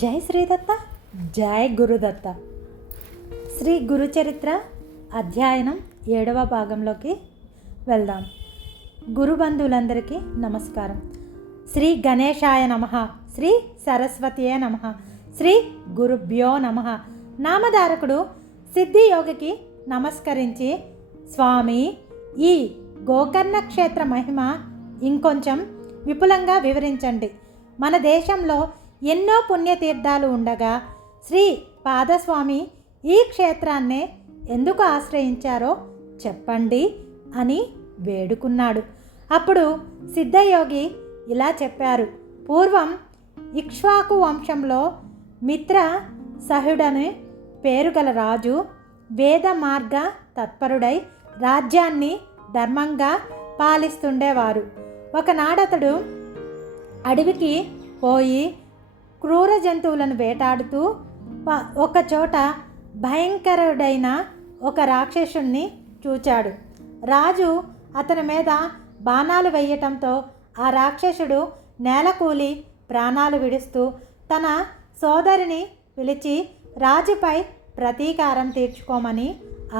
జై శ్రీదత్త, జై గురుదత్త. శ్రీ గురుచరిత్ర అధ్యయనం 7వ భాగంలోకి వెళ్దాం. గురుబంధువులందరికీ నమస్కారం. శ్రీ గణేశాయ నమః, శ్రీ సరస్వతియే నమః, శ్రీ గురుభ్యో నమః. నామధారకుడు సిద్ధియోగికి నమస్కరించి, స్వామి, ఈ గోకర్ణ క్షేత్ర మహిమ ఇంకొంచెం విపులంగా వివరించండి. మన దేశంలో ఎన్నో పుణ్యతీర్థాలు ఉండగా శ్రీ పాదస్వామి ఈ క్షేత్రాన్నే ఎందుకు ఆశ్రయించారో చెప్పండి అని వేడుకున్నాడు. అప్పుడు సిద్ధయోగి ఇలా చెప్పారు. పూర్వం ఇక్ష్వాకు వంశంలో మిత్ర సహుడని పేరుగల రాజు వేద మార్గ తత్పరుడై రాజ్యాన్ని ధర్మంగా పాలిస్తుండేవారు. ఒకనాడతడు అడవికి పోయి క్రూర జంతువులను వేటాడుతూ ఒకచోట భయంకరుడైన ఒక రాక్షసుణ్ణి చూచాడు. రాజు అతని మీద బాణాలు వేయటంతో ఆ రాక్షసుడు నేలకూలి ప్రాణాలు విడుస్తూ తన సోదరిని పిలిచి రాజుపై ప్రతీకారం తీర్చుకోమని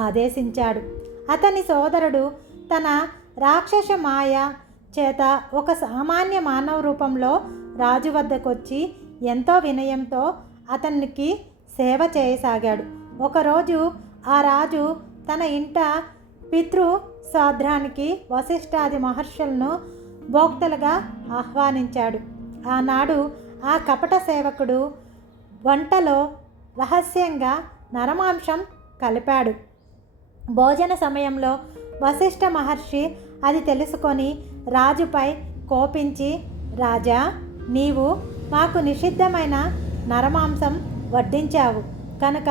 ఆదేశించాడు. అతని సోదరుడు తన రాక్షస మాయ చేత ఒక సామాన్య మానవ రూపంలో రాజు వద్దకొచ్చి ఎంతో వినయంతో అతనికి సేవ చేయసాగాడు. ఒకరోజు ఆ రాజు తన ఇంట పితృ శ్రాద్ధానికి వశిష్ఠాది మహర్షులను భోక్తలుగా ఆహ్వానించాడు. ఆనాడు ఆ కపట సేవకుడు వంటలో రహస్యంగా నరమాంసం కలిపాడు. భోజన సమయంలో వశిష్ఠ మహర్షి అది తెలుసుకొని రాజుపై కోపించి, రాజా, నీవు మాకు నిషిద్ధమైన నరమాంసం వడ్డించావు కనుక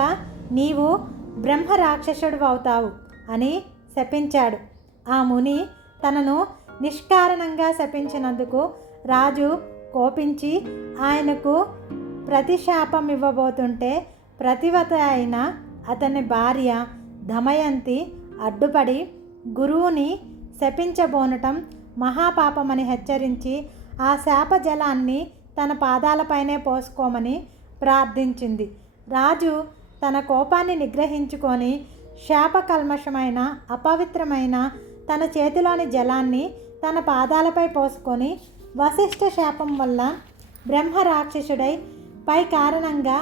నీవు బ్రహ్మ రాక్షసుడు అవుతావు అని శపించాడు. ఆ ముని తనను నిష్కారణంగా శపించినందుకు రాజు కోపించి ఆయనకు ప్రతిశాపం ఇవ్వబోతుంటే ప్రతివత అయిన అతని భార్య దమయంతి అడ్డుపడి గురువుని శపించబోనటం మహాపాపమని హెచ్చరించి ఆ శాప జలాన్ని తన పాదాలపైనే పోసుకోమని ప్రార్థించింది. రాజు తన కోపాన్ని నిగ్రహించుకొని శాపకల్మషమైన అపవిత్రమైన తన చేతిలోని జలాన్ని తన పాదాలపై పోసుకొని వశిష్ఠ శాపం వల్ల బ్రహ్మ రాక్షసుడై పై కారణంగా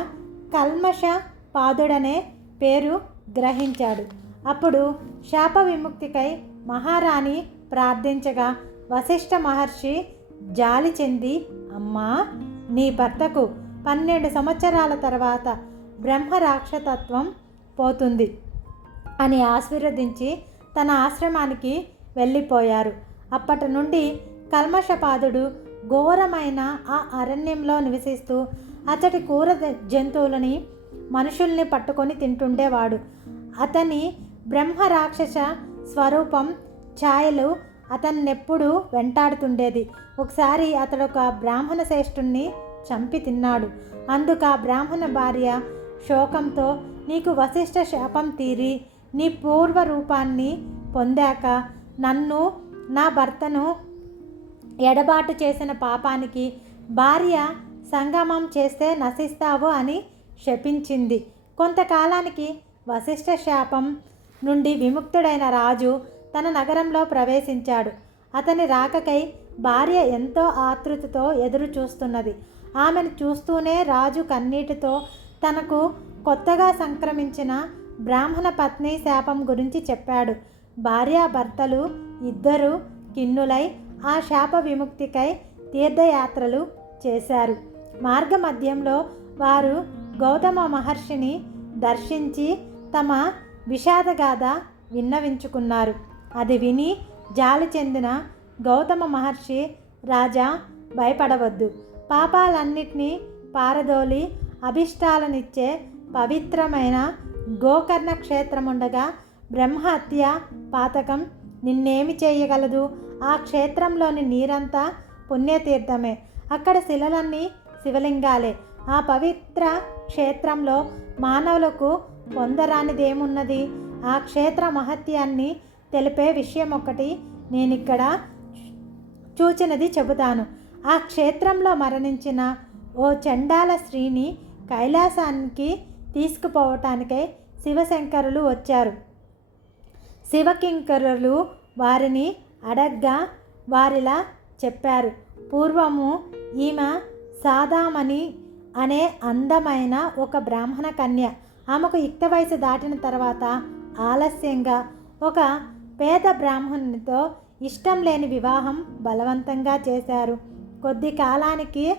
కల్మష పాదుడనే పేరు గ్రహించాడు. అప్పుడు శాప విముక్తికై మహారాణి ప్రార్థించగా వశిష్ఠ మహర్షి జాలి చెంది, అమ్మా, నీ భర్తకు 12 సంవత్సరాల తర్వాత బ్రహ్మ రాక్షసత్వం పోతుంది అని ఆశీర్వదించి తన ఆశ్రమానికి వెళ్ళిపోయారు. అప్పటి నుండి కల్మషపాదుడు ఘోరమైన ఆ అరణ్యంలో నివసిస్తూ అతడి క్రూర జంతువులని మనుషుల్ని పట్టుకొని తింటుండేవాడు. అతని బ్రహ్మ రాక్షస స్వరూపం ఛాయలు అతన్నెప్పుడు వెంటాడుతుండేది. ఒకసారి అతడు ఒక బ్రాహ్మణ శ్రేష్ఠుణ్ణి చంపి తిన్నాడు. అందుకు ఆ బ్రాహ్మణ భార్య శోకంతో, నీకు వశిష్ఠ శాపం తీరి నీ పూర్వ రూపాన్ని పొందాక నన్ను, నా భర్తను ఎడబాటు చేసిన పాపానికి భార్య సంగమం చేస్తే నశిస్తావు అని శపించింది. కొంతకాలానికి వశిష్ఠ శాపం నుండి విముక్తుడైన రాజు తన నగరంలో ప్రవేశించాడు. అతని రాకకై భార్య ఎంతో ఆతృతతో ఎదురు చూస్తున్నది. ఆమెను చూస్తూనే రాజు కన్నీటితో తనకు కొత్తగా సంక్రమించిన బ్రాహ్మణ పత్ని శాపం గురించి చెప్పాడు. భార్యాభర్తలు ఇద్దరు కిన్నులై ఆ శాప విముక్తికై తీర్థయాత్రలు చేశారు. మార్గమధ్యంలో వారు గౌతమ మహర్షిని దర్శించి తమ విషాదగాథ విన్నవించుకున్నారు. అది విని జాలి చెందిన గౌతమ మహర్షి, రాజా, భయపడవద్దు. పాపాలన్నిటినీ పారదోలి అభిష్టాలనిచ్చే పవిత్రమైన గోకర్ణ క్షేత్రముండగా బ్రహ్మహత్య పాతకం నిన్నేమి చేయగలదు? ఆ క్షేత్రంలోని నీరంతా పుణ్యతీర్థమే. అక్కడ శిలలన్నీ శివలింగాలే. ఆ పవిత్ర క్షేత్రంలో మానవులకు పొందరానిదేమున్నది? ఆ క్షేత్ర మహత్యాన్ని తెలిపే విషయం ఒకటి నేనిక్కడ చూచినది చెబుతాను. ఆ క్షేత్రంలో మరణించిన ఓ చండాల స్త్రీని కైలాసానికి తీసుకుపోవటానికై శివశంకరులు వచ్చారు. శివకింకరులు వారిని అడగ్గా వారిలా చెప్పారు. పూర్వము ఈమె సాదామణి అనే అందమైన ఒక బ్రాహ్మణ కన్య. ఆమెకు యుక్త వయసు దాటిన తర్వాత ఆలస్యంగా ఒక పేద బ్రాహ్మణునితో ఇష్టం లేని వివాహం బలవంతంగా చేశారు. కొద్ది కాలానికి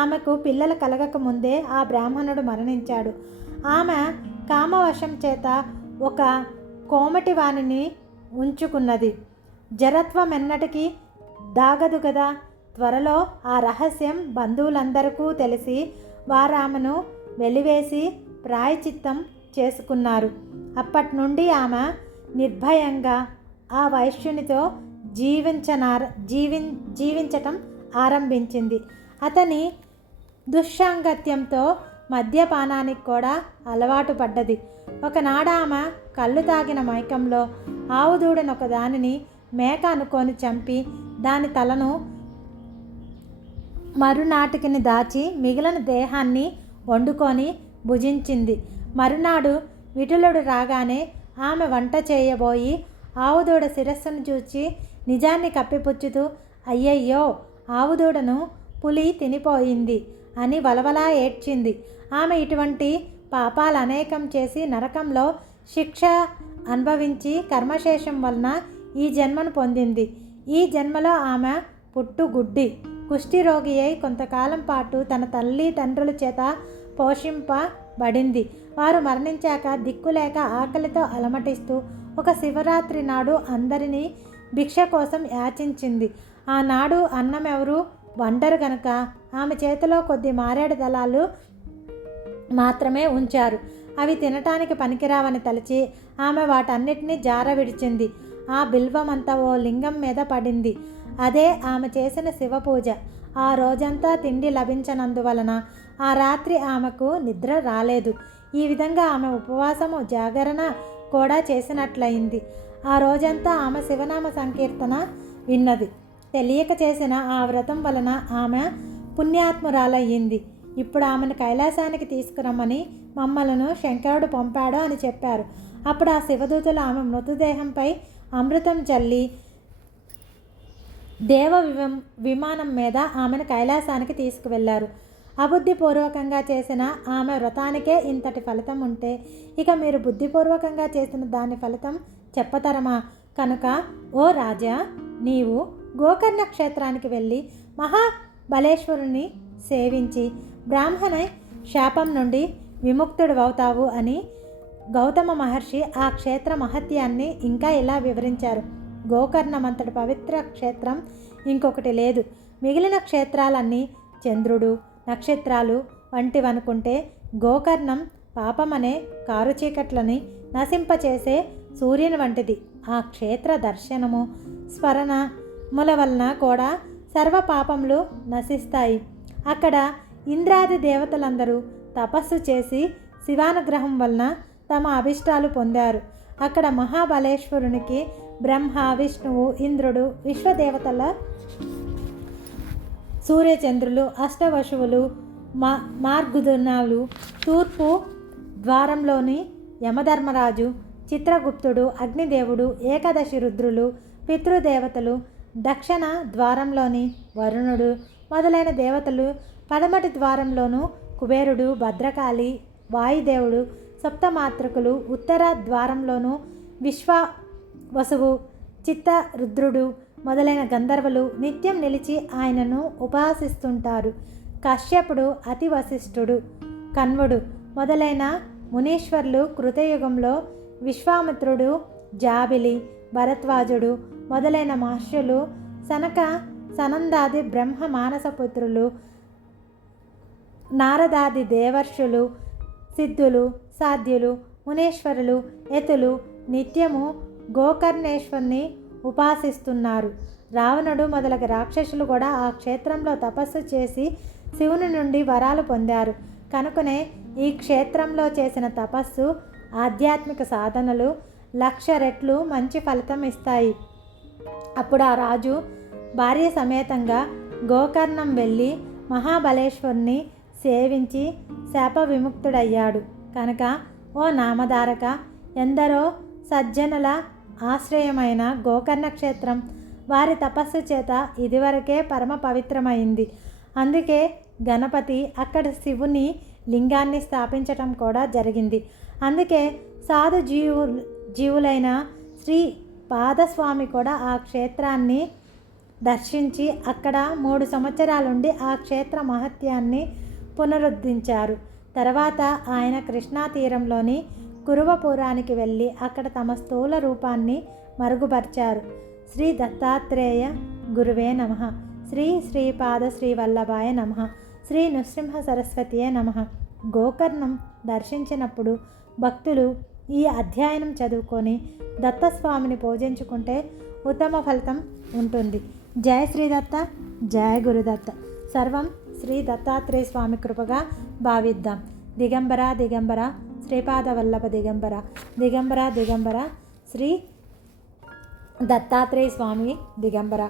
ఆమెకు పిల్లలు కలగకముందే ఆ బ్రాహ్మణుడు మరణించాడు. ఆమె కామవశం చేత ఒక కోమటి వాణిని ఉంచుకున్నది. జరత్వం ఎన్నటికీ దాగదు కదా. త్వరలో ఆ రహస్యం బంధువులందరికీ తెలిసి వారు ఆమెను వెలివేసి ప్రాయచిత్తం చేసుకున్నారు. అప్పటి నుండి ఆమె నిర్భయంగా ఆ వైశ్యునితో జీవించటం ఆరంభించింది. అతని దుస్సాంగత్యంతో మద్యపానానికి కూడా అలవాటు పడ్డది. ఒకనాడు ఆమె కళ్ళు తాగిన మైకంలో ఆవుదూడను ఒక దానిని మేక అనుకొని చంపి దాని తలను మరునాటికిని దాచి మిగిలిన దేహాన్ని వండుకొని భుజించింది. మరునాడు విఠలుడు రాగానే ఆమె వంట చేయబోయి ఆవుదూడ శిరస్సును చూచి నిజాన్ని కప్పిపుచ్చుతూ, అయ్యయ్యో, ఆవుదూడను పులి తినిపోయింది అని వలవలా ఏడ్చింది. ఆమె ఇటువంటి పాపాలు అనేకం చేసి నరకంలో శిక్ష అనుభవించి కర్మశేషం వలన ఈ జన్మను పొందింది. ఈ జన్మలో ఆమె పుట్టుగుడ్డి కుష్ఠిరోగి అయి కొంతకాలం పాటు తన తల్లి తండ్రుల చేత పోషింపబడింది. వారు మరణించాక దిక్కులేక ఆకలితో అలమటిస్తూ ఒక శివరాత్రి నాడు అందరినీ భిక్ష కోసం యాచించింది. ఆనాడు అన్నం ఎవరు వండరు కనుక ఆమె చేతిలో కొద్ది మారేడు దళాలు మాత్రమే ఉంచారు. అవి తినటానికి పనికిరావని తలచి ఆమె వాటన్నిటినీ జార విడిచింది. ఆ బిల్వమంతా ఓ లింగం మీద పడింది. అదే ఆమె చేసిన శివపూజ. ఆ రోజంతా తిండి లభించనందువలన ఆ రాత్రి ఆమెకు నిద్ర రాలేదు. ఈ విధంగా ఆమె ఉపవాసము జాగరణ కూడా చేసినట్లయింది. ఆ రోజంతా ఆమె శివనామ సంకీర్తన విన్నది. తెలియక చేసిన ఆ వ్రతం వలన ఆమె పుణ్యాత్మురాలయ్యింది. ఇప్పుడు ఆమెను కైలాసానికి తీసుకురమ్మని మమ్మలను శంకరుడు పంపాడు అని చెప్పారు. అప్పుడు ఆ శివదూతలు ఆమె మృతదేహంపై అమృతం చల్లి విమానం మీద ఆమెను కైలాసానికి తీసుకువెళ్లారు. అబుద్ధిపూర్వకంగా చేసిన ఆమె వ్రతానికే ఇంతటి ఫలితం ఉంటే ఇక మీరు బుద్ధిపూర్వకంగా చేసిన దాని ఫలితం చెప్పతరమా? కనుక ఓ రాజా, నీవు గోకర్ణ క్షేత్రానికి వెళ్ళి మహాబలేశ్వరుని సేవించి బ్రాహ్మణ శాపం నుండి విముక్తుడవుతావు అని గౌతమ మహర్షి ఆ క్షేత్ర మహత్యాన్ని ఇంకా ఇలా వివరించారు. గోకర్ణమంతటి పవిత్ర క్షేత్రం ఇంకొకటి లేదు. మిగిలిన క్షేత్రాలన్నీ చంద్రుడు, నక్షత్రాలు వంటివనుకుంటే గోకర్ణం పాపమనే కారు చీకట్లని నశింపచేసే సూర్యుని వంటిది. ఆ క్షేత్ర దర్శనము స్మరణముల వలన కూడా సర్వ పాపములు నశిస్తాయి. అక్కడ ఇంద్రాది దేవతలందరూ తపస్సు చేసి శివానుగ్రహం వలన తమ అభిష్టాలు పొందారు. అక్కడ మహాబలేశ్వరునికి బ్రహ్మ, విష్ణువు, ఇంద్రుడు, విశ్వదేవతల, సూర్యచంద్రులు, అష్టవశువులు, మార్గుదునాలు, తూర్పు ద్వారంలోని యమధర్మరాజు, చిత్రగుప్తుడు, అగ్నిదేవుడు, ఏకాదశి రుద్రులు, పితృదేవతలు, దక్షిణ ద్వారంలోని వరుణుడు మొదలైన దేవతలు, పడమటి ద్వారంలోనూ కుబేరుడు, భద్రకాళి, వాయుదేవుడు, సప్తమాతృకులు, ఉత్తర ద్వారంలోనూ విశ్వవసువు, చిత్తరుద్రుడు మొదలైన గంధర్వులు నిత్యం నిలిచి ఆయనను ఉపాసిస్తుంటారు. కశ్యపుడు, అతి వశిష్ఠుడు, కన్వుడు మొదలైన మునీశ్వర్లు కృతయుగంలో, విశ్వామిత్రుడు, జాబిలి, భరద్వాజుడు మొదలైన మహర్షులు, సనక సనందాది బ్రహ్మ మానసపుత్రులు, నారదాది దేవర్షులు, సిద్ధులు, సాధ్యులు, మునేశ్వరులు, యతులు నిత్యము గోకర్ణేశ్వరుని ఉపాసిస్తున్నారు. రావణుడు మొదలగు రాక్షసులు కూడా ఆ క్షేత్రంలో తపస్సు చేసి శివుని నుండి వరాలు పొందారు. కనుకనే ఈ క్షేత్రంలో చేసిన తపస్సు, ఆధ్యాత్మిక సాధనలు 1,00,000 రెట్లు మంచి ఫలితం ఇస్తాయి. అప్పుడు ఆ రాజు భార్య సమేతంగా గోకర్ణం వెళ్ళి మహాబలేశ్వరుని సేవించి శాప విముక్తుడయ్యాడు కనుక ఓ నామధారక, ఎందరో సజ్జనుల ఆశ్రయమైన గోకర్ణ క్షేత్రం వారి తపస్సు చేత ఇదివరకే పరమ పవిత్రమైంది. అందుకే గణపతి అక్కడ శివుని లింగాన్ని స్థాపించటం కూడా జరిగింది. అందుకే సాధు జీవులైన శ్రీ పాదస్వామి కూడా ఆ క్షేత్రాన్ని దర్శించి అక్కడ 3 సంవత్సరాలుండి ఆ క్షేత్ర మహత్యాన్ని పునరుద్ధరించారు. తర్వాత ఆయన కృష్ణా తీరంలోని కురువపురానికి వెళ్ళి అక్కడ తమ స్థూల రూపాన్ని మరుగుపరిచారు. శ్రీ దత్తాత్రేయ గురువే నమః. శ్రీ శ్రీపాద శ్రీవల్లభాయ నమః. శ్రీ నృసింహ సరస్వతియే నమః. గోకర్ణం దర్శించినప్పుడు భక్తులు ఈ అధ్యయనం చదువుకొని దత్తస్వామిని పూజించుకుంటే ఉత్తమ ఫలితం ఉంటుంది. జయ శ్రీదత్త, జయ గురుదత్త. సర్వం శ్రీ దత్తాత్రేయ స్వామి కృపగా భావిద్దాం. దిగంబర దిగంబర శ్రీపాద వల్లభ దిగంబర, దిగంబర దిగంబర శ్రీ దత్తాత్రేయ స్వామి దిగంబర.